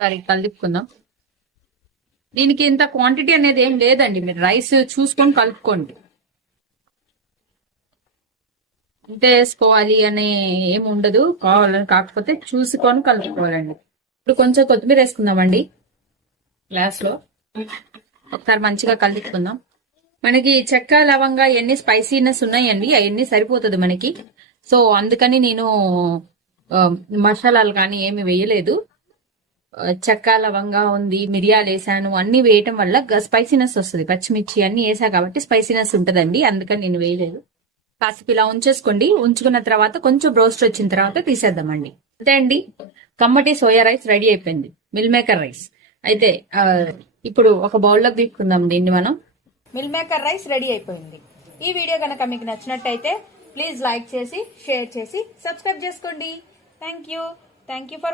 సరే కలుపుకుందాం. దీనికి ఇంత క్వాంటిటీ అనేది ఏం లేదండి. మీరు రైస్ చూసుకొని కలుపుకోండి. ఇంత వేసుకోవాలి అని ఏం ఉండదు. కావాలని కాకపోతే చూసుకొని కలుపుకోవాలండి. ఇప్పుడు కొంచెం కొత్తిమీర వేసుకుందామండి. గ్లాస్లో ఒకసారి మంచిగా కలుపుకుందాం. మనకి చెక్క లవంగా ఎన్ని స్పైసీనెస్ ఉన్నాయండి. అవన్నీ సరిపోతుంది మనకి. సో అందుకని నేను మసాలాలు కానీ ఏమి వేయలేదు. చెక్క లవంగా ఉంది మిరియాలు వేసాను అన్ని వేయటం వల్ల స్పైసీనెస్ వస్తుంది. పచ్చిమిర్చి అన్ని వేసా కాబట్టి స్పైసీనెస్ ఉంటదండి. అందుకని నేను వేయలేదు. కాసేపు ఇలా ఉంచేసుకోండి. ఉంచుకున్న తర్వాత కొంచెం బ్రోస్ట్ వచ్చిన తర్వాత తీసేద్దామండి. అంతే అండి. కమ్మటి సోయా రైస్ రెడీ అయిపోయింది. మిల్ మేకర్ రైస్ అయితే ఇప్పుడు ఒక బౌల్లోకి తీసుకుందాం దీన్ని మనం. మిల్ మేకర్ రైస్ రెడీ అయిపోయింది. ఈ వీడియో కనుక మీకు నచ్చినట్టయితే ప్లీజ్ లైక్ చేసి షేర్ చేసి సబ్స్క్రైబ్ చేసుకోండి. Thank you thank you for